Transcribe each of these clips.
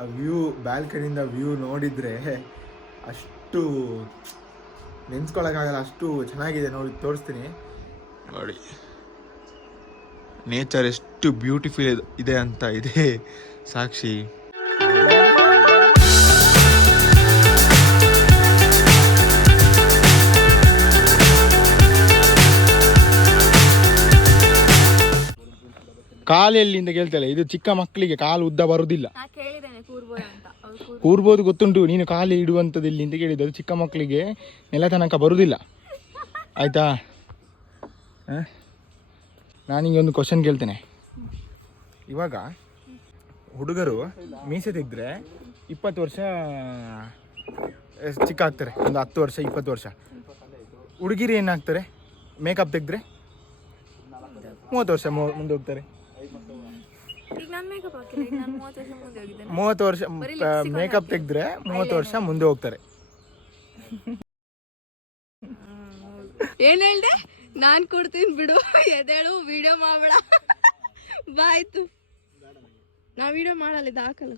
ಆ view ಬ್ಯಾಲ್ಕನಿಯಿಂದ view ನೋಡಿದರೆ ಅಷ್ಟು ನೆನ್ಸ್ಕೊಳಕ್ಕಾಗಲ್ಲ, ಅಷ್ಟು ಚೆನ್ನಾಗಿದೆ. ನೋಡಿ ತೋರಿಸ್ತೀನಿ ನೋಡಿ, ನೇಚರ್ ಎಷ್ಟು ಬ್ಯೂಟಿಫುಲ್ ಇದೆ ಅಂತ ಇದೆ ಸಾಕ್ಷಿ. ಕಾಲು ಎಲ್ಲಿಂದ ಕೇಳ್ತಲ್ಲ, ಇದು ಚಿಕ್ಕ ಮಕ್ಕಳಿಗೆ ಕಾಲು ಉದ್ದ ಬರುವುದಿಲ್ಲ. ಕೂರ್ಬೋದು ಗೊತ್ತುಂಟು, ನೀನು ಕಾಲು ಇಡುವಂಥದ್ದು ಇಲ್ಲಿ ಅಂತ ಕೇಳಿದ್ದು. ಅದು ಚಿಕ್ಕ ಮಕ್ಕಳಿಗೆ ನೆಲ ತನಕ ಬರುವುದಿಲ್ಲ, ಆಯ್ತಾ? ನಾನಿಗೆ ಒಂದು ಕ್ವಶನ್ ಕೇಳ್ತೇನೆ. ಇವಾಗ ಹುಡುಗರು ಮೀಸೆ ತೆಗೆದ್ರೆ 20 ವರ್ಷ ಚಿಕ್ಕ ಆಗ್ತಾರೆ, ಒಂದು 10 ವರ್ಷ 20 ವರ್ಷ. ಹುಡುಗಿರು ಏನಾಗ್ತಾರೆ ಮೇಕಪ್ ತೆಗೆದ್ರೆ 30 ವರ್ಷ ಮುಂದೆ ಹೋಗ್ತಾರೆ. 30 ವರ್ಷ ಮೇಕಪ್ ತೆಗೆದ್ರೆ 30 ವರ್ಷ ಮುಂದೆ ಹೋಗ್ತಾರೆ. ಏನ್ ಹೇಳ್ದೆ? ನಾನ್ ಕೊಡ್ತೀನಿ ಬಿಡು, ಎದೇಳು ವಿಡಿಯೋ ಮಾಡ್ಬೇಡ. ಬಾಯ್ತು, ನಾ ವಿಡಿಯೋ ಮಾಡಲ್ಲ, ಇದು ಹಾಕಲ್ಲ.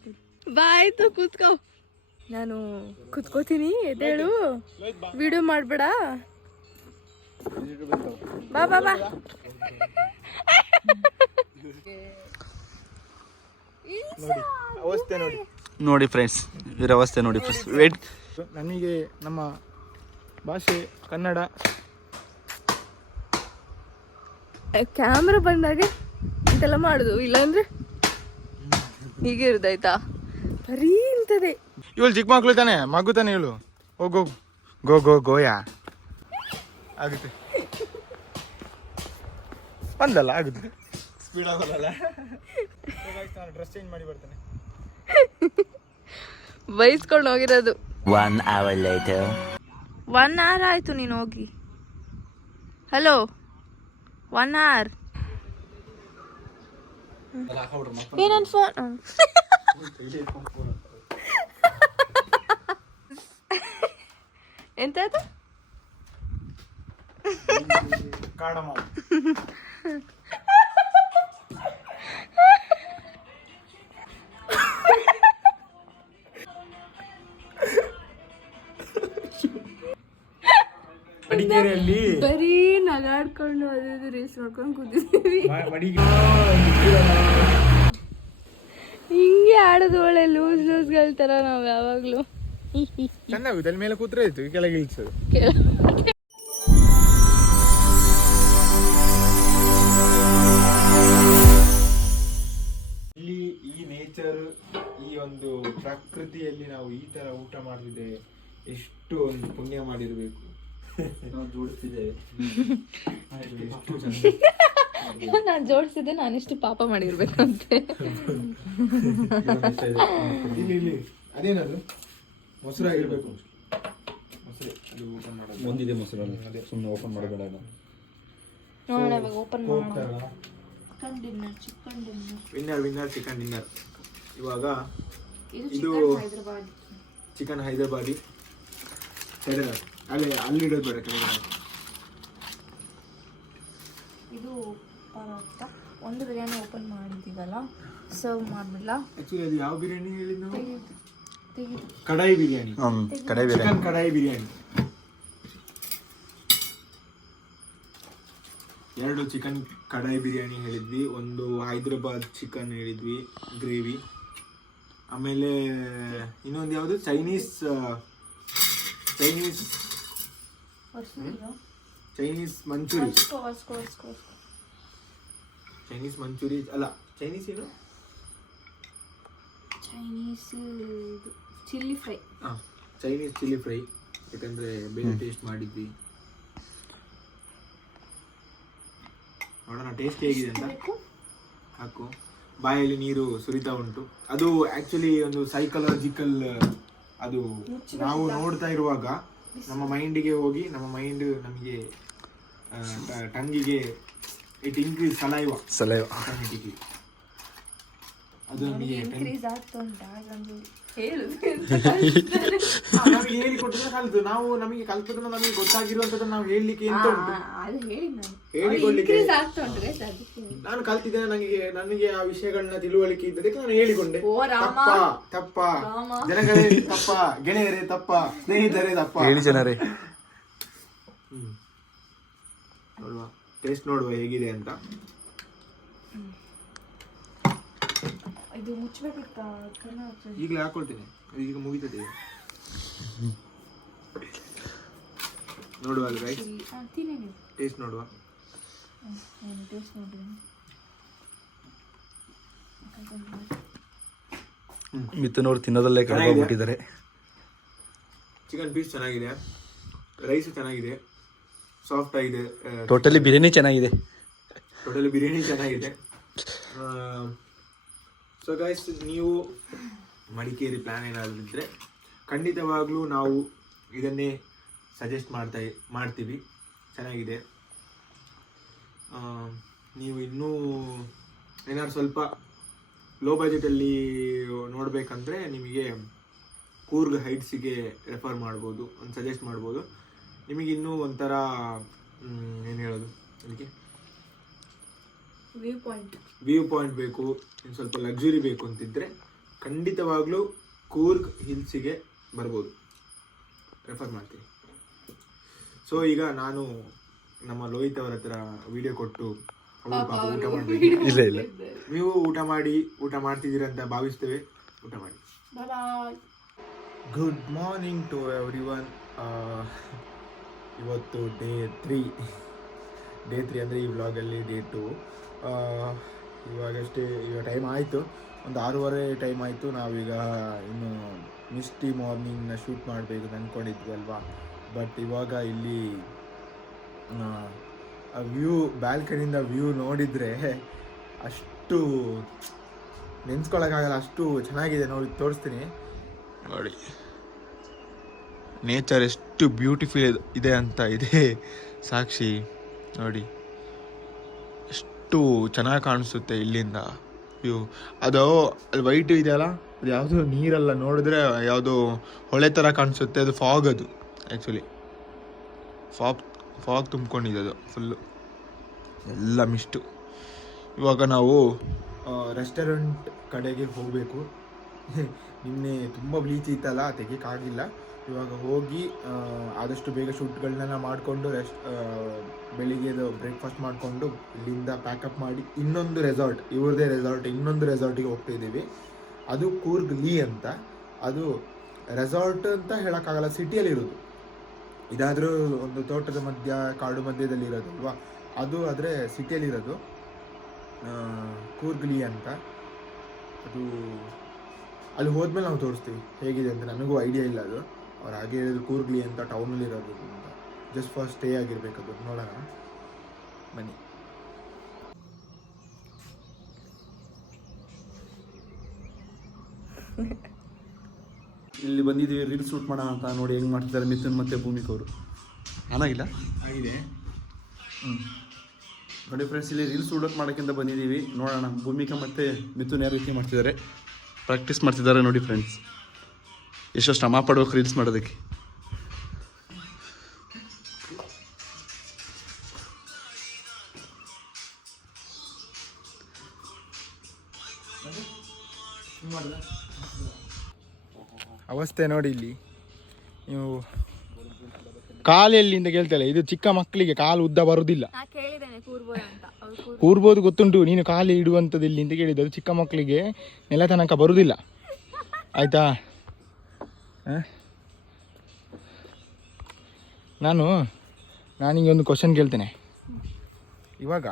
ಬಾಯ್ತು, ಕೂತ್ಕೋ. ನಾನು ಕುತ್ಕೋತೀನಿ, ಎದೇಳು ವಿಡಿಯೋ ಮಾಡ್ಬೇಡ. ಬಾ ಬಾ ಬಾ. ಅವಸ್ಥೆ ನೋಡಿ, ನೋಡಿ ಫ್ರೆಂಡ್ಸ್, ಇದರ ಅವಸ್ಥೆ ನೋಡಿ ಫ್ರೆಂಡ್ಸ್. ವೇಟ್, ನನಗೆ ನಮ್ಮ ಭಾಷೆ ಕನ್ನಡ. ಕ್ಯಾಮ್ರಾ ಬಂದಾಗೆ ಇಂತೆಲ್ಲ ಮಾಡುದು, ಇಲ್ಲಾಂದ್ರೆ ಹೀಗೆ ಇರುದಾಯ್ತಾ? ಬರೀ ಇಂತದೆ. ಇವಳು ಚಿಕ್ಕ ಮಕ್ಳು ತಾನೆ, ಮಗು ತಾನೆ ಇವಳು. ಹೋಗು ಗೋಯಾ ಆಗುತ್ತೆ, ಬಂದಲ್ಲ ಆಗುತ್ತೆ. ಸ್ಪೀಡ್ ಆಗೋಲ್ಲ. ಡ್ರೆಸ್ ಚೇಂಜ್ ಮಾಡಿ ಬರ್ತೇನೆ. ಬೈಸ್ಕೊಂಡು ಹೋಗಿರೋದು. 1 hour later. 1 hour ಆಯ್ತು ನೀನು ಹೋಗಿ. Hello, 1 hour. ಏನನ್ ಫೋನ್ ಎಂತ ಆಯ್ತು? ಕಾಡಮ್ಮ ಮಡಿಕೇರಿಯಲ್ಲಿ ಬರೀ ನಗಾಡ್ಕೊಂಡು ಅದು ರೀಲ್ಸ್ ನೋಡ್ಕೊಂಡು ಕೂತಿದ್ದೀವಿ. ಹಿಂಗೆ ಆಡೋದು, ಒಳ್ಳೆ ಲೂಸ್ಗಳ ತರ ನಾವು ಯಾವಾಗ್ಲೂ. ಚೆನ್ನಾಗುತ್ತೆ, ಅಲ್ಲಿ ಮೇಲೆ ಕೂತ್ರೆ ಆಯ್ತು, ಕೆಳಗೆ ಇಳಿಸೋದು. ಇಲ್ಲಿ ಈ ನೇಚರ್, ಈ ಒಂದು ಪ್ರಕೃತಿಯಲ್ಲಿ ನಾವು ಈ ತರ ಊಟ ಮಾಡ್ತಿದ್ದೆ, ಎಷ್ಟು ಒಂದು ಪುಣ್ಯ ಮಾಡಿರ್ಬೇಕು. ನಾವು ಜೋಡಿಸ್ತಿದ್ದೇವೆ. ನಾನು ಜೋಡಿಸಿದ್ದೆ, ನಾನಿಷ್ಟು ಪಾಪ ಮಾಡಿರ್ಬೇಕಂತೆ. ಇಲ್ಲಿ ಅದೇನದು ಮೊಸರು ಆಗಿರ್ಬೇಕು. ಮೊಸರು ಅದು ಊಟ ಮಾಡೋದು ಒಂದಿದೆ ಮೊಸರಲ್ಲಿ, ಸುಮ್ಮನೆ ಓಪನ್ ಮಾಡಬೇಡ. Open winner chicken dinner. ಇವಾಗ ಇದು ಚಿಕನ್ ಹೈದರಾಬಾದಿ. ಅಲ್ಲಿ ಇಡೋದು ಬೇಡ, ಕೆಳಗಡೆ. ಇದು ಪರೋಟ. ಒಂದು ಬಿರಿಯಾನಿ ಓಪನ್ ಮಾಡಿದ್ದೀವಲ್ಲ, ಸರ್ವ್ ಮಾಡ್ಬಿಡ್ಲಾ? ಆಕ್ಚುಲಿ ಅದು ಯಾವ ಬಿರಿಯಾನಿ ಹೇಳಿದ್ ನಾವು? ಕಡಾಯಿ ಬಿರಿಯಾನಿ. ಚಿಕನ್ ಕಡಾಯಿ ಬಿರಿಯಾನಿ. 2 ಚಿಕನ್ ಕಡಾಯಿ ಬಿರಿಯಾನಿ ಹೇಳಿದ್ವಿ, ಒಂದು ಹೈದರಾಬಾದ್ ಚಿಕನ್ ಹೇಳಿದ್ವಿ ಗ್ರೇವಿ, ಆಮೇಲೆ ಇನ್ನೊಂದು ಯಾವುದು ಚೈನೀಸ್ ಮಂಚೂರಿ. ಚೈನೀಸ್ ಮಂಚೂರಿ ಅಲ್ಲ, ಚೈನೀಸ್ ಏನು, Chinese chilli fry. Chinese chilli fry, ಯಾಕಂದ್ರೆ ಬೇರೆ ಟೇಸ್ಟ್ ಮಾಡಿದ್ವಿ. ನೋಡೋಣ ಟೇಸ್ಟ್ ಹೇಗಿದೆ ಅಂತ. ಹಾಕು, ಬಾಯಲ್ಲಿ ನೀರು ಸುರಿತಾ ಉಂಟು. ಅದು ಆಕ್ಚುಲಿ ಒಂದು ಸೈಕಲಾಜಿಕಲ್, ಅದು ನಾವು ನೋಡ್ತಾ ಇರುವಾಗ ನಮ್ಮ ಮೈಂಡಿಗೆ ಹೋಗಿ, ನಮ್ಮ ಮೈಂಡ್ ನಮಗೆ ಟಂಗಿಗೆ ಇಟ್ ಇನ್ಕ್ರೀಸ್ ಸಲೈವ ಆಟೋಮೆಟಿಕ್ಲಿ. ಅದು ನಮಗೆ ಇನ್ಕ್ರೀಸ್ ಆಗ್ತಾ ಉಂಟಾ ಹಾಗಂದು ಹೇಳು ನಮಗೆ ಹೇಳಿ ಕೊಟ್ಟಿದ್ರೆ ಕಲ್ತು ನಾವು ನಮಗೆ ಕಲ್ತದನ್ನ ನಮಗೆ ಗೊತ್ತಾಗಿರುವಂತದನ್ನ ನಾವು ಹೇಳಲಿಕ್ಕೆ ಎಂತ ಉಂಟು ಅದು ಹೇಳಿ ನಾನು ಹೇಳಿಕೊಳ್ಳಿಕ್ಕೆ ಇನ್ಕ್ರೀಸ್ ಆಗ್ತಾ ಉಂಟು guys, ಅದಕ್ಕೆ ನಾನು ಕಲ್ತಿದ್ದೇನೆ, ನನಗೆ ಆ ವಿಷಯಗಳನ್ನ ತಿಳುವಳಿಕೆ ಇದ್ದದಕ್ಕೆ ನಾನು ಹೇಳಿಕೊಂಡೆ. ಓ ರಾಮ ತಪ್ಪ ಜನಗಳೇ ತಪ್ಪ, ಗೆಳೆಯರೇ ತಪ್ಪ, ಸ್ನೇಹಿತರೇ ತಪ್ಪ. ಹೇಳಿ ಜನರೇ. ನೋಡುವ, ಟೇಸ್ಟ್ ನೋಡುವ ಹೇಗಿದೆ ಅಂತ. ಇದು ಮುಚ್ಚಬೇಕಿತ್ತಾ? ಈಗಲೇ ಹಾಕೊಳ್ತೇನೆ, ಈಗ ಮುಗಿತದೆ. ನೋಡುವ ಅಲ್ವಾ ಟೇಸ್ಟ್ ನೋಡುವ. ಟೇಸ್ಟ್ ನೋಡಿ. ಮಿಥುನವ್ರು ತಿನ್ನೋದಲ್ಲೇ ಕಳ್ಕೊಂಡ್ಬಿಟ್ಟಿದ್ದಾರೆ. ಚಿಕನ್ ಪೀಸ್ ಚೆನ್ನಾಗಿದೆ, ರೈಸ್ ಚೆನ್ನಾಗಿದೆ, ಸಾಫ್ಟ್ ಆಗಿದೆ, ಟೋಟಲಿ ಬಿರಿಯಾನಿ ಚೆನ್ನಾಗಿದೆ. ಸೊ ಗೈಸ್, ನೀವು ಮಡಿಕೇರಿ ಪ್ಲಾನ್ ಏನಾದರೂ ಇದ್ದರೆ ಖಂಡಿತವಾಗ್ಲೂ ನಾವು ಇದನ್ನೇ ಸಜೆಸ್ಟ್ ಮಾಡ್ತೀವಿ. ಚೆನ್ನಾಗಿದೆ. ನೀವು ಇನ್ನೂ ಏನಾದ್ರು ಸ್ವಲ್ಪ ಲೋ ಬಜೆಟಲ್ಲಿ ನೋಡಬೇಕಂದ್ರೆ ನಿಮಗೆ ಕೂರ್ಗ್ ಹೈಟ್ಸಿಗೆ ರೆಫರ್ ಮಾಡ್ಬೋದು, ಒಂದು ಸಜೆಸ್ಟ್ ಮಾಡ್ಬೋದು. ನಿಮಗೆ ಇನ್ನೂ ಒಂಥರ ಏನು ಹೇಳೋದು, ಅದಕ್ಕೆ ವ್ಯೂ ಪಾಯಿಂಟ್ ಬೇಕು, ಇನ್ನು ಸ್ವಲ್ಪ ಲಕ್ಸುರಿ ಬೇಕು ಅಂತಿದ್ರೆ ಖಂಡಿತವಾಗ್ಲೂ ಕೂರ್ಗ್ ಹಿಲ್ಸಿಗೆ ಬರ್ಬೋದು, ರೆಫರ್ ಮಾಡ್ತೀನಿ. ಸೊ ಈಗ ನಾನು ನಮ್ಮ ಲೋಹಿತ್ ಅವರ ಹತ್ರ ವಿಡಿಯೋ ಕೊಟ್ಟು ಅವರು ಪಾಪ ಊಟ ಮಾಡಬೇಕು. ಇಲ್ಲ ನೀವು ಊಟ ಮಾಡ್ತಿದ್ದೀರ ಅಂತ ಭಾವಿಸ್ತೇವೆ. ಊಟ ಮಾಡಿ. Good morning to everyone. ಇವತ್ತು ಡೇ 3 ಅಂದರೆ ಈ ವ್ಲಾಗಲ್ಲಿ ಡೇ 2. ಇವಾಗಷ್ಟೇ ಈಗ ಟೈಮ್ ಆಯಿತು, ಒಂದು 6:30 ಟೈಮ್ ಆಯಿತು. ನಾವೀಗ ಇನ್ನು ಮಿಸ್ಟಿ ಮಾರ್ನಿಂಗ್ನ ಶೂಟ್ ಮಾಡಬೇಕು ಅಂದ್ಕೊಂಡಿದ್ವಿ ಅಲ್ವಾ. ಬಟ್ ಇವಾಗ ಇಲ್ಲಿ ವ್ಯೂ, ಬ್ಯಾಲ್ಕನಿಯಿಂದ ವ್ಯೂ ನೋಡಿದರೆ ಅಷ್ಟು ನೆನ್ಸ್ಕೊಳಕ್ಕಾಗಲ್ಲ, ಅಷ್ಟು ಚೆನ್ನಾಗಿದೆ. ನೋಡಿ ತೋರಿಸ್ತೀನಿ ನೋಡಿ, ನೇಚರ್ ಎಷ್ಟು ಬ್ಯೂಟಿಫುಲ್ ಇದೆ ಅಂತ ಇದೆ ಸಾಕ್ಷಿ. ನೋಡಿ ಎಷ್ಟು ಚೆನ್ನಾಗಿ ಕಾಣಿಸುತ್ತೆ ಇಲ್ಲಿಂದ ವ್ಯೂ. ಅದು ವೈಟು ಇದೆಯಲ್ಲ, ಅದು ಯಾವುದೋ ನೀರಲ್ಲ, ನೋಡಿದ್ರೆ ಯಾವುದೋ ಹೊಳೆ ಥರ ಕಾಣಿಸುತ್ತೆ. ಅದು ಫಾಗ್, ಅದು ಆ್ಯಕ್ಚುಲಿ ಫಾಗ್ ತುಂಬ್ಕೊಂಡಿದೆ, ಅದು ಫುಲ್ಲು ಎಲ್ಲ ಮಿಸ್ಟು. ಇವಾಗ ನಾವು ರೆಸ್ಟೋರೆಂಟ್ ಕಡೆಗೆ ಹೋಗಬೇಕು. ನಿನ್ನೆ ತುಂಬ ಬ್ಲೀಚ್ ಇತ್ತಲ್ಲ, ತೆಗಿಯೋಕ್ಕಾಗಿಲ್ಲ. ಇವಾಗ ಹೋಗಿ ಆದಷ್ಟು ಬೇಗ ಶೂಟ್ಗಳನ್ನೆಲ್ಲ ಮಾಡಿಕೊಂಡು ಬೆಳಿಗ್ಗೆದು ಬ್ರೇಕ್ಫಾಸ್ಟ್ ಮಾಡಿಕೊಂಡು ಇಲ್ಲಿಂದ ಪ್ಯಾಕಪ್ ಮಾಡಿ ಇನ್ನೊಂದು ರೆಸಾರ್ಟ್, ಇವ್ರದ್ದೇ ರೆಸಾರ್ಟ್, ಇನ್ನೊಂದು ರೆಸಾರ್ಟಿಗೆ ಹೋಗ್ತಾ ಇದ್ದೀವಿ. ಅದು ಕೂರ್ಗ್ ಲೀ ಅಂತ. ಅದು ರೆಸಾರ್ಟ್ ಅಂತ ಹೇಳೋಕ್ಕಾಗಲ್ಲ, ಸಿಟಿಯಲ್ಲಿರೋದು. ಇದಾದರೂ ಒಂದು ತೋಟದ ಮಧ್ಯ, ಕಾಡು ಮಧ್ಯದಲ್ಲಿ ಇರೋದಲ್ವಾ, ಅದು ಆದರೆ ಸಿಟಿಯಲ್ಲಿರೋದು. ಕೂರ್ಗ್ ಲೀ ಅಂತ. ಅದು ಅಲ್ಲಿ ಹೋದ್ಮೇಲೆ ನಾವು ತೋರಿಸ್ತೀವಿ ಹೇಗಿದೆ ಅಂತ. ನನಗೂ ಐಡಿಯಾ ಇಲ್ಲ, ಅದು ಅವ್ರು ಹಾಗೆ ಹೇಳಿದ್ರು ಕೂರ್ಗ್ ಲೀ ಅಂತ ಟೌನಲ್ಲಿ ಇರೋದು ಅಂತ. ಜಸ್ಟ್ ಫಾರ್ ಸ್ಟೇ ಆಗಿರಬೇಕದು. ನೋಡೋಣ ಬನ್ನಿ. ಇಲ್ಲಿ ಬಂದಿದ್ದೀವಿ ರೀಲ್ಸ್ ಶೂಟ್ ಮಾಡೋಣ ಅಂತ. ನೋಡಿ ಹೆಂಗೆ ಮಾಡ್ತಿದ್ದಾರೆ ಮಿಥುನ್ ಮತ್ತು ಭೂಮಿಕ್ ಅವರು. ಚೆನ್ನಾಗಿಲ್ಲ ಆಗಿದೆ. ನೋಡಿ ಫ್ರೆಂಡ್ಸ್, ಇಲ್ಲಿ ರೀಲ್ಸ್ ಶೂಟ್ ಮಾಡೋಕ್ಕಿಂತ ಬಂದಿದ್ದೀವಿ. ನೋಡೋಣ ಭೂಮಿಕಾ ಮತ್ತು ಮಿಥುನ್ ಯಾವ ರೀತಿ ಮಾಡ್ತಿದ್ದಾರೆ, ಪ್ರಾಕ್ಟೀಸ್ ಮಾಡ್ತಿದ್ದಾರೆ. ನೋಡಿ ಫ್ರೆಂಡ್ಸ್, ಎಷ್ಟೋ ಶ್ರಮ ಪಡ್ಬೇಕು ರೀಲ್ಸ್ ಮಾಡೋದಕ್ಕೆ. ಅವಸ್ಥೆ ನೋಡಿ ಇಲ್ಲಿ. ನೀವು ಕಾಲು ಎಲ್ಲಿಂದ ಕೇಳ್ತಲ್ಲ, ಇದು ಚಿಕ್ಕ ಮಕ್ಕಳಿಗೆ ಕಾಲು ಉದ್ದ ಬರುವುದಿಲ್ಲ. ಕೂರ್ಬೋದು ಗೊತ್ತುಂಟು, ನೀನು ಕಾಲು ಇಡುವಂಥದ್ದು ಇಲ್ಲಿ ಅಂತ ಕೇಳಿದ್ದು. ಅದು ಚಿಕ್ಕ ಮಕ್ಕಳಿಗೆ ನೆಲ ತನಕ ಬರುವುದಿಲ್ಲ, ಆಯಿತಾ? ನಾನಿಗೆ ಒಂದು ಕ್ವಶನ್ ಕೇಳ್ತೇನೆ. ಇವಾಗ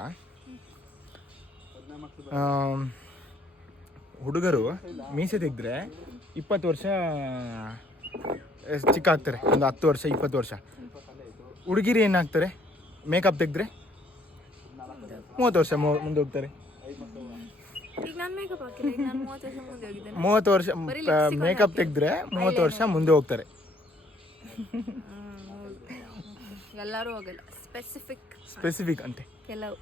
ಹುಡುಗರು ಮೀಸೆ ತೆಗೆದ್ರೆ 20 ವರ್ಷ ಚಿಕ್ಕ ಆಗ್ತಾರೆ, ಒಂದು 10 ವರ್ಷ 20 ವರ್ಷ. ಹುಡುಗಿರು ಏನಾಗ್ತಾರೆ, ಮೇಕಪ್ ತೆಗೆದ್ರೆ 30 ವರ್ಷ ಮುಂದೆ ಹೋಗ್ತಾರೆ. 30 ವರ್ಷ ಮೇಕಪ್ ತೆಗೆದ್ರೆ 30 ವರ್ಷ ಮುಂದೆ ಹೋಗ್ತಾರೆ. ಎಲ್ಲರೂ ಹೋಗಲ್ಲ, ಸ್ಪೆಸಿಫಿಕ್ ಅಂತೆ. ಕೆಲವು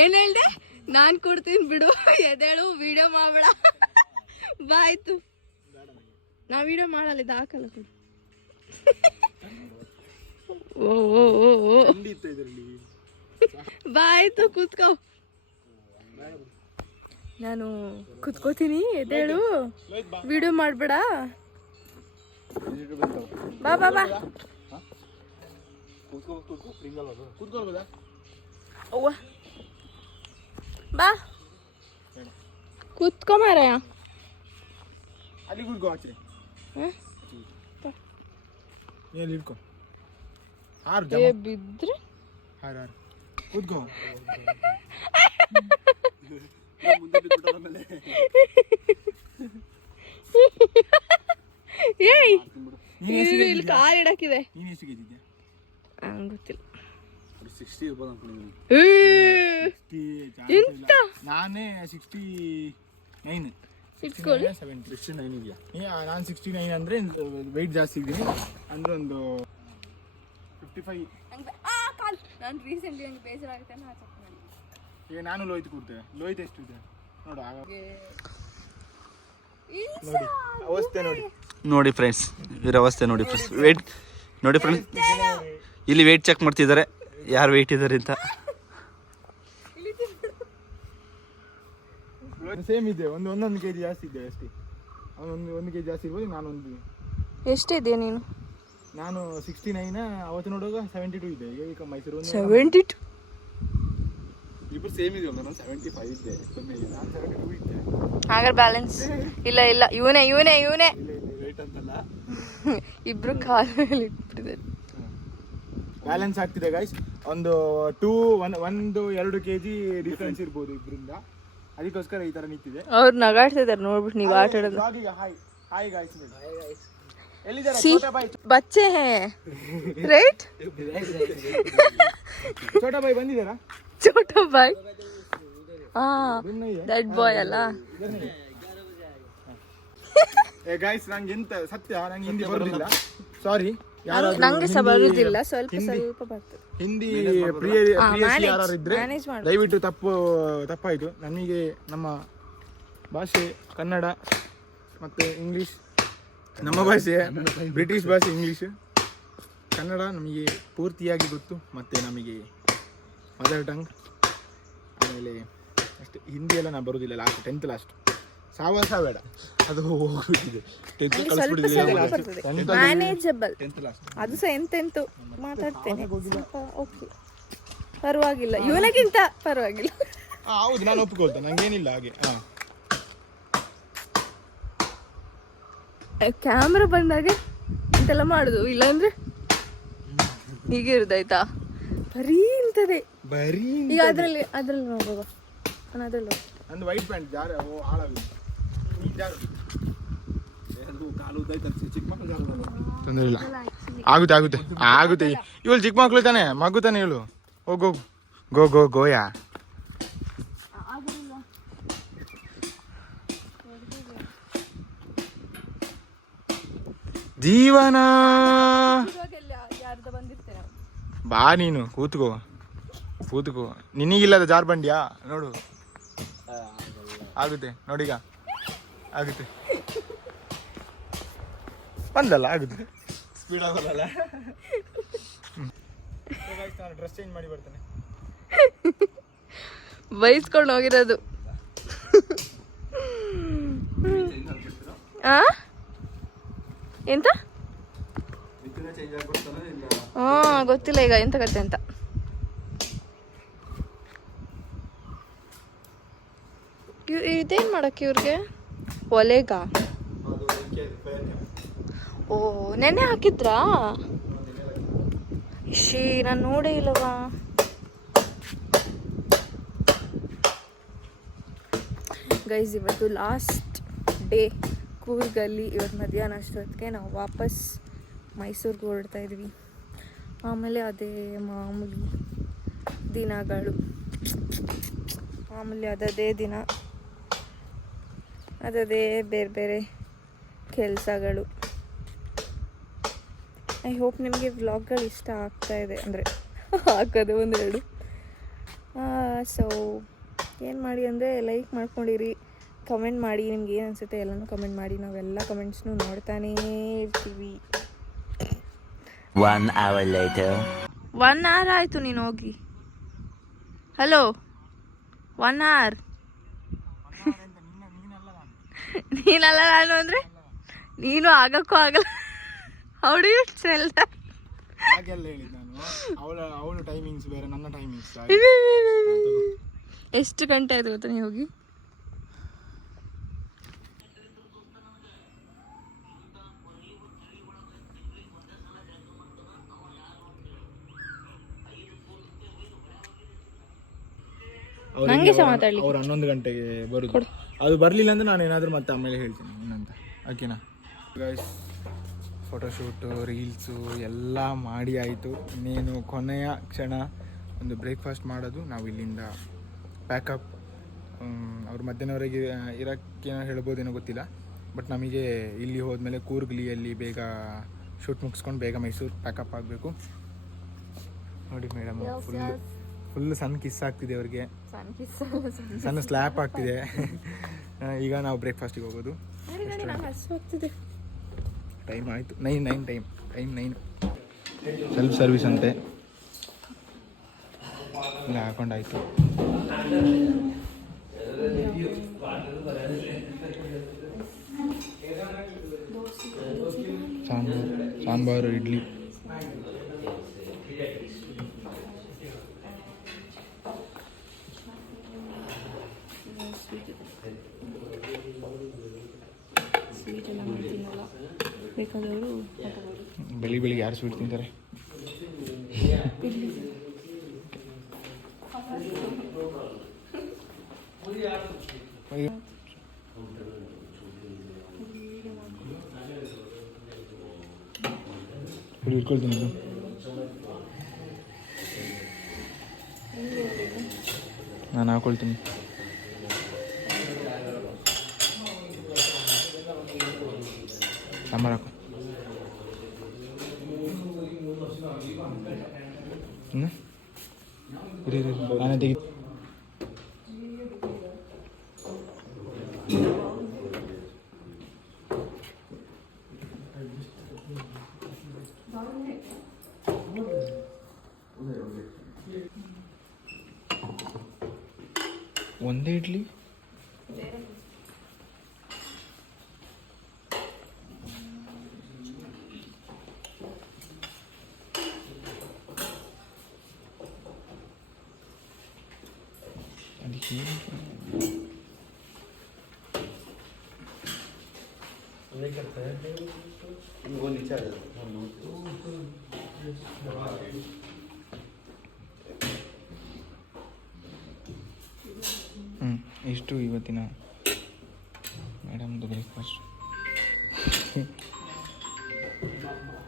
ಏನ್ ಹೇಳ್ದೆ? ನಾನ್ ಕೊಡ್ತೀನಿ ಬಿಡು, ಎದೇಳು ವಿಡಿಯೋ ಮಾಡ್ಬೇಡ. ಬಾಯ್ತು, ನಾ ವಿಡಿಯೋ ಮಾಡಲ್ಲ, ಇದು ಹಾಕಲ್ಲ ಕೊಡು. ಓ ಓ ಓ ಓ ಬಾಯ್ತು, ಕೂತ್ಕೋ. ನಾನು ಕುತ್ಕೋತೀನಿ, ಎದ್ದೇಳು, ವಿಡಿಯೋ ಮಾಡ್ಬೇಡ. ಬಾ ಬಾ ಬಾ. ಅವ್ವ ಬಾ ಕೂತ್ಕೊ ಮಾರಾಯ. ಅಲ್ಲಿ ಕೂತ್ಕೋ, ಆಚೆ ಎಲ್ಲಿ ಇಟ್ಕೋ. ಏ ಬಿದ್ರೆ ಹಾರು ಕೂತ್ಕೋ. ಏಯ್ ಇಲ್ಲಿ ಕಾಲ್ ಇಡಕ್ಕಿದೆ. ನೀನು ಎಷ್ಟು ಗೆದ್ದಿದ್ದೆ? ಗೊತ್ತಿಲ್ಲ. 60 ಇರ್ಬೋದು ಅನ್ಕೊಂಡಿದ್ದೀನಿ. ಎಂತ ನಾನೇ 69 ಇಟ್ಕೊಳ್ಳಿ. 69 ಇದೆಯಾ? ನಾನು 69 ಅಂದರೆ ವೆಯ್ಟ್ ಜಾಸ್ತಿ ಇದ್ದೀನಿ ಅಂದರೆ ಒಂದು 55. ನಾನು ರೀಸೆಂಟ್ಲಿ ನನಗೆ ಬೇಸರ ಆಗುತ್ತೆ ಅಂತ ಚೆಕ್ ಮಾಡಿ. ಈಗ ನಾನು ಲೋಯ್ತು ಕೊಡ್ತೇವೆ. ಲೋಯ್ತು ಎಷ್ಟು ಇದೆ ನೋಡು. ಆಗ ನೋಡಿ ಅವಸ್ಥೆ ನೋಡಿ. ನೋಡಿ ಫ್ರೆಂಡ್ಸ್, ಇವ್ರ ಅವಸ್ಥೆ ನೋಡಿ ಫ್ರೆಂಡ್ಸ್. ವೇಟ್ ನೋಡಿ ಫ್ರೆಂಡ್ಸ್, ಇಲ್ಲಿ ವೇಟ್ ಚೆಕ್ ಮಾಡ್ತಿದ್ದಾರೆ, ಯಾರು ವೇಟ್ ಇದ್ದಾರೆ ಅಂತ. ಸೇಮ್ ಇದೆ, ಒಂದೊಂದು ಕೆಜಿ ಜಾಸ್ತಿ ಇದೆ ಅಷ್ಟೇ. ಒಂದು ಕೆಜಿ ಜಾಸ್ತಿ ಇರ್ಬೋದು. ಎಷ್ಟಿದೆಯಾ ನೀನು? ನಾನು 69, ಅವತ್ತು ನೋಡುವಾಗ 72 ಇದೆ. ಈಗ ಮೈಸೂರು 72 ಇಬ್ಬರು ಸೇಮ್ ಇದೆಯಲ್ಲ. ನಾನು 75 ಇದ್ದೆ, ನಾನು 72 ಇದ್ದೆ. ಹಾಗಾದ್ರೆ ಬ್ಯಾಲೆನ್ಸ್ ಇಲ್ಲ. ಇಲ್ಲ ಇವನೇ ವೇಟ್ ಅಂತಲ್ಲ, ಇಬ್ರು ಕಾಲಲ್ಲಿ ಇಟ್ಬಿಟ್ಟಿದ್ದಾರೆ. ಬ್ಯಾಲೆನ್ಸ್ ಆಗ್ತಿದೆ ಗೈಸ್. ಒಂದು 1-2 kg ಡಿಫ್ರೆನ್ಸ್ ಇರ್ಬೋದು ಇಬ್ಬರಿಂದ. ಅದಕ್ಕೋಸ್ಕರ ಈ ತರ ನಿಂತಿದೆ. ಅವ್ರು ನಗಾಡ್ತಿದ್ದಾರೆ ನೋಡ್ಬಿಟ್ಟು ನೀವು ಆಟ ಆಡೋದು. ಹಾಯ್ ಗೈಸ್, ಎಲ್ಲಿದ್ದಾರೆ? ಛೋಟಾ ಬಾಯ್ ಬಚ್ಚೆ ಹೇ ರೈಟ್. ಛೋಟಾ ಬಾಯ್ ಬಂದಿದ್ದಾರಾ? ಛೋಟಾ ಬಾಯ್ ದಟ್ ಬಾಯ್ ಅಲ್ಲ. ಗೈಸ್ ನಂಗೆ ಎಂತ ಸತ್ಯ, ನಂಗೆ ಹಿಂದಿ ಬರುದಿಲ್ಲ, ಸಾರಿ. ನಂಗೆ ಸಹ ಬರುದಿಲ್ಲ, ಸ್ವಲ್ಪ ಬರ್ತದೆ ಹಿಂದಿ ಪ್ರಿಯ ಯಾರು ಇದ್ರೆ ದಯವಿಟ್ಟು ತಪ್ಪಾಯಿತು. ನಮಗೆ ನಮ್ಮ ಭಾಷೆ ಕನ್ನಡ ಮತ್ತು ಇಂಗ್ಲೀಷ್, ನಮ್ಮ ಭಾಷೆ ಬ್ರಿಟಿಷ್ ಭಾಷೆ ಇಂಗ್ಲೀಷ್. ಕನ್ನಡ ನಮಗೆ ಪೂರ್ತಿಯಾಗಿ ಗೊತ್ತು, ಮತ್ತು ನಮಗೆ ಮದರ್ ಟಂಗ್. ಆಮೇಲೆ ಅಷ್ಟೇ, ಹಿಂದಿ ಎಲ್ಲ ನಾನು ಬರೋದಿಲ್ಲ. ಲಾಸ್ಟ್ 10th ಲಾಸ್ಟ್ ಸಾವಾಸ ಬೇಡ, ಅದು ಹೋಗ್ಬಿಟ್ಟಿದೆ. 10th ಕಳಿಸ್ಬಿಟ್ಟಿದೆ. ಮ್ಯಾನೇಜಬಲ್, ಅದು ಸಹ ಎಂತೆಂತು ಮಾತಾಡ್ತೇನೆ. ಓಕೆ, ಪರವಾಗಿಲ್ಲ, ಇವನಿಗಿಂತ ಪರವಾಗಿಲ್ಲ. ಹೌದು, ನಾನು ಒಪ್ಪಿಕೊಳ್ತೇನೆ, ನಂಗೇನಿಲ್ಲ ಹಾಗೆ. ಕ್ಯಾಮ್ರಾ ಬಂದಾಗ ಇಂತೆಲ್ಲ ಮಾಡುದು, ಇಲ್ಲಾಂದ್ರೆ ಹೀಗೆ ಇರುದಾಯ್ತಾ? ಬರೀ ಇಂತದೆ. ಈಗ ಅದ್ರಲ್ಲಿ ನೋಡುವ, ನಾನು ಅದ್ರಲ್ಲಿ ನಂದು ವೈಟ್ ಪ್ಯಾಂಟ್ ಜಾರ ಹಾಳಾಗಿದೆ. ತೊಂದರೆ ಇಲ್ಲ, ಆಗುತ್ತೆ. ಇವಳು ಚಿಕ್ಕ ಮಕ್ಳು ತಾನೆ, ಮಗು ತಾನೆ ಇವಳು. ಗೋಯಾ. ಜೀವನ. ಬಾ ನೀನು, ಕೂತ್ಕೋ. ನಿನಗಿಲ್ಲದ ಜಾರ್ ಬಂಡ್ಯಾ ನೋಡು. ಆಗುತ್ತೆ ನೋಡೀಗ, ಆಗುತ್ತೆ. ಬಂದಲ್ಲ, ಆಗುತ್ತೆ. ಸ್ಪೀಡ್ ಆಗೋಲ್ಲ. ಡ್ರೆಸ್ ಚೇಂಜ್ ಮಾಡಿ ಬರ್ತೇನೆ. ಬೈಸ್ಕೊಂಡು ಹೋಗಿರೋದು. ಎಂತ? ಗೊತ್ತಿಲ್ಲ ಈಗ ಎಂತ ಕತೆ ಅಂತ. ಇದೇನ್ ಮಾಡಕ್ಕೆ ಇವ್ರಿಗೆ? ಒಲೆಗ? ಓ, ನೆನ್ನೆ ಹಾಕಿದ್ರಾ? ನಾನು ನೋಡೇ ಇಲ್ಲವಾ. ಗೈಸ್, ಇವತ್ತು ಲಾಸ್ಟ್ ಡೇ ಕೂರ್ಗಲ್ಲಿ. ಇವತ್ತು ಮಧ್ಯಾಹ್ನ ಅಷ್ಟೊತ್ತಿಗೆ ನಾವು ವಾಪಸ್ ಮೈಸೂರಿಗೆ ಹೊರಡ್ತಾ ಇದ್ವಿ. ಆಮೇಲೆ ಅದೇ ಮಾಮೂಲಿ ದಿನಗಳು, ಮಾಮೂಲಿ ಅದೇ ದಿನ, ಅದೇ ಬೇರೆ ಬೇರೆ ಕೆಲಸಗಳು. ಐ ಹೋಪ್ ನಿಮಗೆ ವ್ಲಾಗ್ಗಳು ಇಷ್ಟ ಆಗ್ತಾ ಇದೆ, ಅಂದರೆ ಹಾಕೋದು ಒಂದೆರಡು. ಸೊ ಏನು ಮಾಡಿ ಅಂದರೆ ಲೈಕ್ ಮಾಡ್ಕೊಂಡಿರಿ, ಕಮೆಂಟ್ ಮಾಡಿ, ನಿಮ್ಗೆ ಏನು ಅನಿಸುತ್ತೆ ಎಲ್ಲನೂ ಕಮೆಂಟ್ ಮಾಡಿ. ನಾವೆಲ್ಲ ಕಮೆಂಟ್ಸ್ನು ನೋಡ್ತಾನೇ ಇರ್ತೀವಿ. 1 hour later. 1 hour ಆಯಿತು ನೀನು ಹೋಗಿ. Hello 1 hour. ನೀನಲ್ಲ ನಾನು ಅಂದರೆ ನೀನು ಆಗಕ್ಕೂ ಆಗಲ್ಲ. ಹೌಡು ಯು ಟೆಲ್ ದಟ್? ಹಾಗೆಲ್ಲ ಹೇಳಿದ್ದು ನಾನು. ಅವಳ ಟೈಮಿಂಗ್ಸ್ ಬೇರೆ, ನನ್ನ ಟೈಮಿಂಗ್ಸ್. ಎಷ್ಟು ಗಂಟೆ ಆಯ್ತು ಗೊತ್ತಾ ನೀವು ಹೋಗಿ? ನಂಗೆ ಸಹ ಮಾತಾಡ್ಲಿಕ್ಕೆ ಅವ್ರು 11 ಗಂಟೆಗೆ ಬರುದು. ಅದು ಬರಲಿಲ್ಲ ಅಂದ್ರೆ ನಾನು ಏನಾದರೂ ಮತ್ತೆ ಆಮೇಲೆ ಹೇಳ್ತೀನಿ ಏನಂತ. ಓಕೆನಾ ಗೈಸ್? ಫೋಟೋಶೂಟು, ರೀಲ್ಸು ಎಲ್ಲ ಮಾಡಿ ಆಯಿತು. ಇನ್ನೇನು ಕೊನೆಯ ಕ್ಷಣ ಒಂದು ಬ್ರೇಕ್ಫಾಸ್ಟ್ ಮಾಡೋದು. ನಾವು ಇಲ್ಲಿಂದ ಪ್ಯಾಕಪ್. ಅವ್ರು ಮಧ್ಯಾಹ್ನವರೆಗೆ ಇರೋಕ್ಕೇನೋ ಹೇಳ್ಬೋದೇನೋ ಗೊತ್ತಿಲ್ಲ. ಬಟ್ ನಮಗೆ ಇಲ್ಲಿ ಹೋದ್ಮೇಲೆ ಕೂರ್ಗ್ಲಿಯಲ್ಲಿ ಬೇಗ ಶೂಟ್ ಮುಗಿಸ್ಕೊಂಡು ಬೇಗ ಮೈಸೂರು ಪ್ಯಾಕಪ್ ಆಗಬೇಕು. ನೋಡಿ ಮೇಡಮ್, ಫುಲ್ ಸಣ್ಣ ಕಿಸ್ ಆಗ್ತಿದೆ ಅವ್ರಿಗೆ, ಸಣ್ಣ ಸ್ಲ್ಯಾಪ್ ಆಗ್ತಿದೆ. ಈಗ ನಾವು ಬ್ರೇಕ್ಫಾಸ್ಟಿಗೆ ಹೋಗೋದು. ಟೈಮ್ ಆಯಿತು 9 ಸೆಲ್ಫ್ ಸರ್ವಿಸ್ ಅಂತೆ. ಇಲ್ಲ ಹಾಕೊಂಡಾಯ್ತು. ಸಾಂಬಾರು, ಇಡ್ಲಿ. ಬೆಳಿಗ್ಗೆ ಯಾರು ಸ್ವೀಟ್ ತಿಂತಾರೆ? ಇಟ್ಕೊಳ್ತೀನಿ. ನಾನು ಹಾಕೊಳ್ತೀನಿ. ಸಾಂಬಾರು ಹಾಕು. ನಾನೇ ತೆಗಿ. ಒಂದೇ ಇಡ್ಲಿ? ಅದಕ್ಕೆ ಇಷ್ಟು ಇವತ್ತಿನ ಮೇಡಮ್ದು ಬ್ರೇಕ್ಫಾಸ್ಟ್.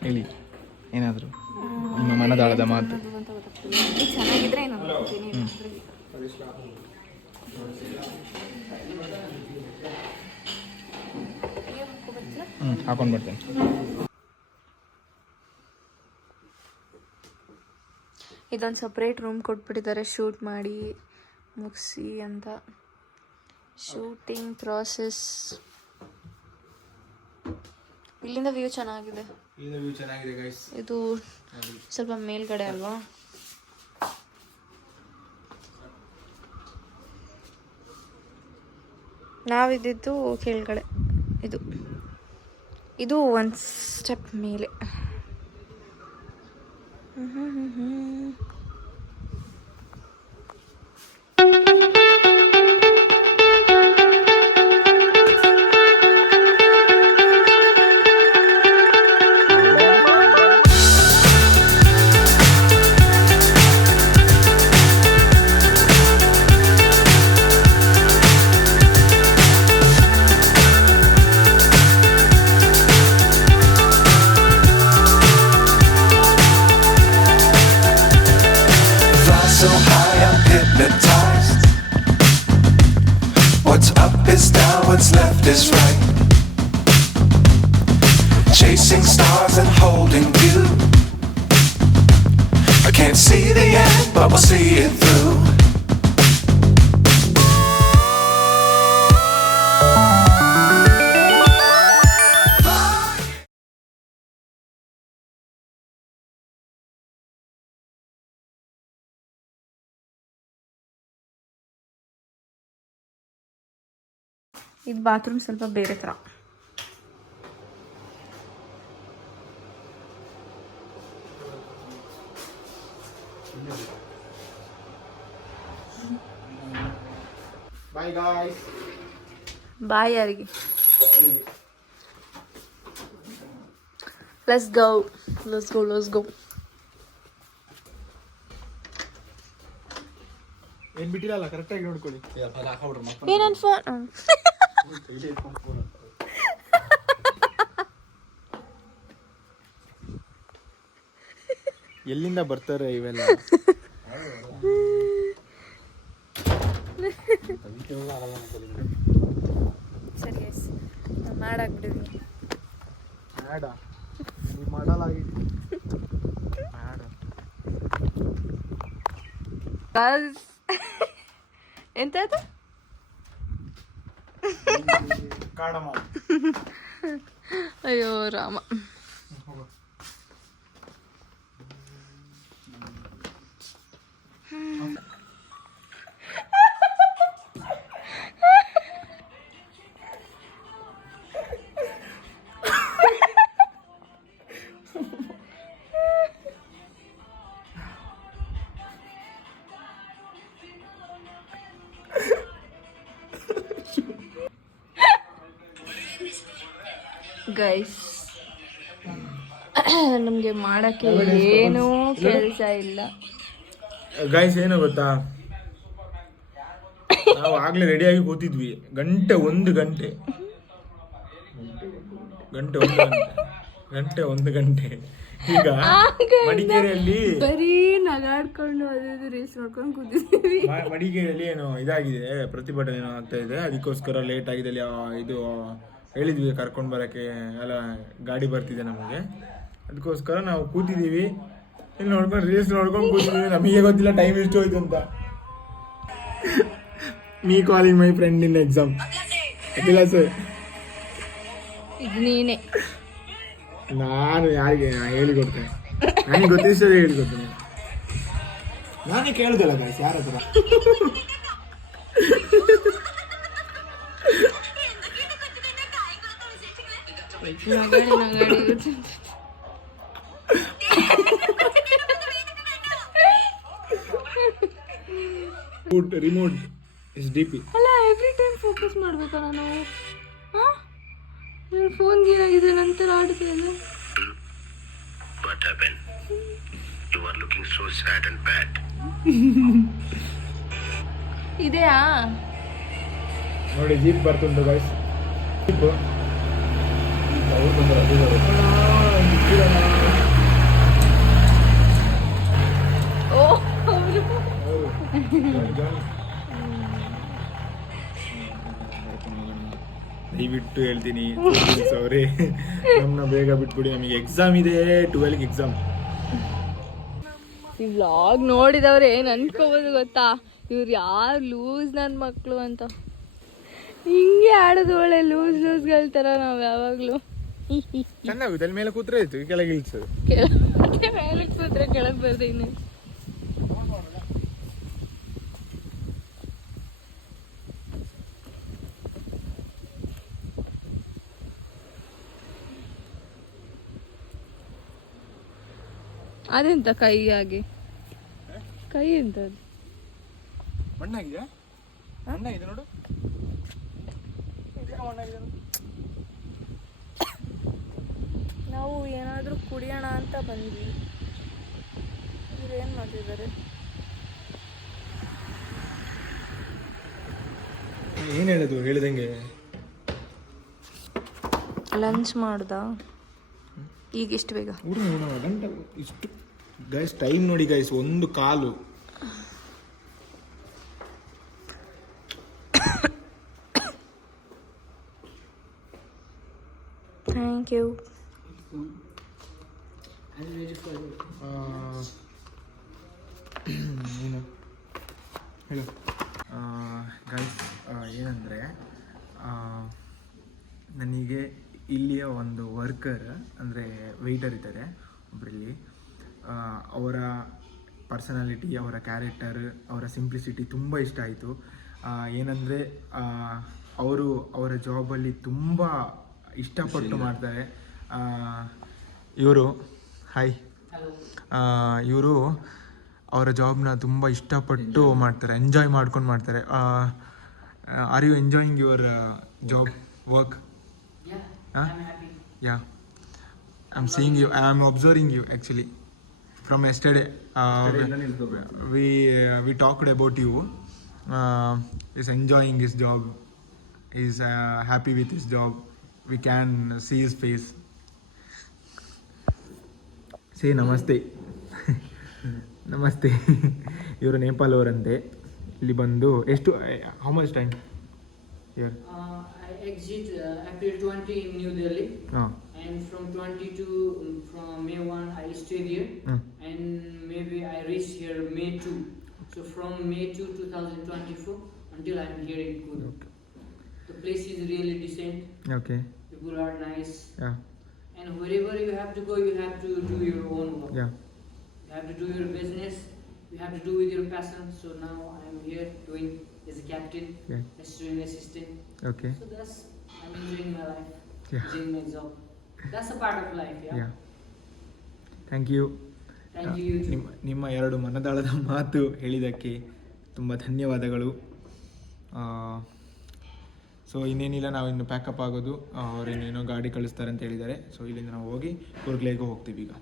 ಹೇಳಿ ಏನಾದರೂ ನಿಮ್ಮ ಮನದಾಳದ ಮಾತು. ಚೆನ್ನಾಗಿದ್ರೆ ಹಾಕೊಂಡು ಬರ್ತೇನೆ. ಇದೊಂದು ಸಪ್ರೇಟ್ ರೂಮ್ ಕೊಟ್ಬಿಟ್ಟಿದ್ದಾರೆ ಶೂಟ್ ಮಾಡಿ ಮುಗಿಸಿ ಅಂತ. Shooting process. ಇಲ್ಲಿಂದ ವ್ಯೂ ಚೆನ್ನಾಗಿದೆ. ಇದು ಸ್ವಲ್ಪ ಮೇಲ್ಗಡೆ ಅಲ್ವಾ? ನಾವಿದ್ದು ಕೆಳಗಡೆ. ಇದು ಒಂದು ಸ್ಟೆಪ್ ಮೇಲೆ. So high I'm hypnotized. What's up is down, what's left is right. Chasing stars and holding you. I can't see the end, but we'll see it through. ಇದು ಬಾತ್ರೂಮ್ ಸ್ವಲ್ಪ ಬೇರೆ ಥರ. Bye guys. ಬಾಯ್ ಯಾರಿಗೆ? Let's go. ಏನ್ ಬಿಟ್ಟಿರಲ್ಲ, ಕರೆಕ್ಟಾಗಿ ನೋಡ್ಕೊಳ್ಳಿ. ಏನನ್ ಫೋನ್? ಎಲ್ಲಿಂದ ಬರ್ತಾರೆ ಇವೆಲ್ಲ? ಸರಿ ಗೈಸ್, ಮಾಡಾಕ್ಬಿಟ್ಟಿದ್ದೀನಿ. ಬೇಡ, ನೀವು ಮಾಡಲಾಗಿತ್ತು. ಬೇಡ. ಎಂತ ಆಯ್ತು? ಕಾಡಮ್ಮ. ಅಯ್ಯೋ ರಾಮ. ಗೈಸ್, ನಮಗೆ ಮಾಡಕ್ಕೆ ಏನೂ ಕೆಲಸ ಇಲ್ಲ. ಗೈಸ್, ಏನು ಗೊತ್ತಾ, ನಾವು ಆಗ್ಲೇ ರೆಡಿಯಾಗಿ ಕೂತಿದ್ವಿ. ಒಂದು ಗಂಟೆ ಈಗ ಮಡಿಕೇರಿಯಲ್ಲಿ ಬರೀ ನಗಾಡ್ಕೊಂಡು ಅದು ರೀಲ್ಸ್ ನೋಡ್ಕೊಂಡು ಕೂತಿದ್ದೀವಿ. ಮಡಿಕೇರಿಯಲ್ಲಿ ಏನೋ ಇದಾಗಿದೆ, ಪ್ರತಿಭಟನೆ ಏನೋ ಆಗ್ತಾ ಇದೆ. ಅದಕ್ಕೋಸ್ಕರ ಲೇಟ್ ಆಗಿದೆ. ಇದು ಹೇಳಿದ್ವಿ ಕರ್ಕೊಂಡು ಬರೋಕ್ಕೆ, ಎಲ್ಲ ಗಾಡಿ ಬರ್ತಿದೆ ನಮಗೆ. ಅದಕ್ಕೋಸ್ಕರ ನಾವು ಕೂತಿದ್ದೀವಿ, ಇಲ್ಲಿ ನೋಡ್ಕೊಂಡು ರೀಲ್ಸ್ ನೋಡ್ಕೊಂಡು ಕೂತಿದ್ದೀವಿ. ನಮಗೆ ಗೊತ್ತಿಲ್ಲ ಟೈಮ್ ಎಷ್ಟು ಹೋಯ್ತು ಅಂತ. Me calling my friend in exam. ಇಲ್ಲ ಸರ್, ಇದು ನೀನೆ. ನಾನು ಯಾರಿಗೆ ಹೇಳಿಕೊಡ್ತೇನೆ? ನನಗೆ ಗೊತ್ತಿಷ್ಟು ಹೇಳಿಕೊಡ್ತೇನೆ. ನಾನೇ ಕೇಳುದಲ್ಲ ಗಾಯ್ಸ್, ಯಾರ ಹತ್ರ. Remote is DP. ಅಲ್ಲ, ಎವ್ರಿ ಟೈಮ್ ಫೋಕಸ್ ಮಾಡ್ಬೇಕಾ ನಾನು? ಫೋನ್ ಏನಾಗಿದೆ ನಂತರ ಆಡ್ತೀಯಲ್ಲ. What happened? You are looking so sad and bad. ಇದೆಯಾ ನೋಡಿ, ಜೀಪ್ ಬರ್ತುಂಟು ಗಾಯ್ಸ್. ಜೀಪ್ ಓ, ದಯವಿಟ್ಟು ಹೇಳ್ತೀನಿ ಅವರೇ, ನಮ್ಮನ್ನ ಬೇಗ ಬಿಟ್ಬಿಡಿ. ನಮಗೆ ಎಕ್ಸಾಮ್ ಇದೆ, 12ಗೆ ಎಕ್ಸಾಮ್. ಈ ವ್ಲಾಗ್ ನೋಡಿದವ್ರು ಏನು ಅನ್ಕೋಬೋದು ಗೊತ್ತಾ, ಇವ್ರು ಯಾರು ಲೂಸ್ ನನ್ನ ಮಕ್ಕಳು ಅಂತ. ಹಿಂಗೆ ಆಡೋದು ಒಳ್ಳೆ ಲೂಸ್ಗಳ ಥರ ನಾವು ಯಾವಾಗಲೂ. ಚೆನ್ನಾಗುತ್ತೆ, ಅಲ್ಲಿ ಮೇಲೆ ಕೂತ್ರೆ ಆಯ್ತು, ಕೆಳಗೆ ಇಳಿಸೋದು. ಮೇಲೆ ಕೂತ್ರೆ ಕೆಳಗೆ ಬರ್ದೆ ಇನ್ನು. ಅದೆಂತ ಕೈಯಾಗಿ ಕೈ ಎಂತದ್ದು ಮಣ್ಣಾಗಿದೆ, ಮಣ್ಣಾಗಿದೆ ನೋಡು. ನಾವು ಏನಾದರೂ ಕುಡಿಯೋಣ ಅಂತ ಬಂದ್ವಿ. ಇವ್ರು ಏನು ಮಾಡ್ತಿದ್ದಾರೆ? ಏನು ಹೇಳೋದು, ಹೇಳಿದಂಗೆ ಲಂಚ್ ಮಾಡ್ದ. ಈಗ ಎಷ್ಟು ಬೇಗ? ಗಂಟೆ ಇಷ್ಟು ಗೈಸ್, ಟೈಮ್ ನೋಡಿ ಗೈಸ್, 1:15. Thank you. ಏನು ಹೇಳು ಗೈಸ್, ಏನಂದರೆ ನನಗೆ ಇಲ್ಲಿಯ ಒಂದು ವರ್ಕರ್ ಅಂದರೆ ವೆಯ್ಟರ್ ಇದ್ದಾರೆ ಒಬ್ಬರಲ್ಲಿ. ಅವರ ಪರ್ಸನಾಲಿಟಿ, ಅವರ ಕ್ಯಾರೆಕ್ಟರ್, ಅವರ ಸಿಂಪ್ಲಿಸಿಟಿ ತುಂಬ ಇಷ್ಟ ಆಯಿತು. ಏನಂದರೆ ಅವರು ಅವರ ಜಾಬಲ್ಲಿ ತುಂಬ ಇಷ್ಟಪಟ್ಟು ಮಾಡ್ತಾರೆ. ಇವರು ಹಾಯ್, ಇವರು ಅವರ ಜಾಬ್ನ ತುಂಬ ಇಷ್ಟಪಟ್ಟು ಮಾಡ್ತಾರೆ, ಎಂಜಾಯ್ ಮಾಡ್ಕೊಂಡು ಮಾಡ್ತಾರೆ. Are you enjoying your job work? Yeah, I am seeing you, I am observing you actually from yesterday. We talked about you. He's enjoying his job, he's happy with his job, we can see his face. Say namaste. ನಮಸ್ತೆ. ಇವರು ನೇಪಾಲ್ ಅವರಂತೆ. ಇಲ್ಲಿ ಬಂದು ಎಷ್ಟು, how much time here? I exit April 20 in New Delhi. ಹಾಂ. And from 20 to from May 1 I stay there. And maybe I reach here May 2. So from May 2 2024 until I'm here in Kudu. Okay. The place is really decent. Okay. People are nice. Yeah. And wherever you have to go, you have to do your own work. Yeah. You have to do your business. You have to do with your passion. So now I'm here doing as a captain, Yeah. as doing assistant. Okay. So that's, I'm enjoying my life, Yeah. enjoying my job. That's a part of life, yeah. Yeah. Thank you. Thank you. You too. ನಿಮ್ಮ ಎರಡು ಮನದಾಳದ ಮಾತು ಹೇಳಿದ್ದಕ್ಕೆ ತುಂಬ ಧನ್ಯವಾದಗಳು. So ಇನ್ನೇನಿಲ್ಲ, ನಾವು ಇನ್ನು ಪ್ಯಾಕಪ್ ಆಗೋದು, ಅವ್ರೇನೇನೋ ಗಾಡಿ ಕಳಿಸ್ತಾರೆ ಅಂತ ಹೇಳಿದ್ದಾರೆ. ಸೊ ಇಲ್ಲಿಂದ ನಾವು ಹೋಗಿ ಕುರ್ಗ್ಲೇಗೆ ಹೋಗ್ತೀವಿ ಈಗ.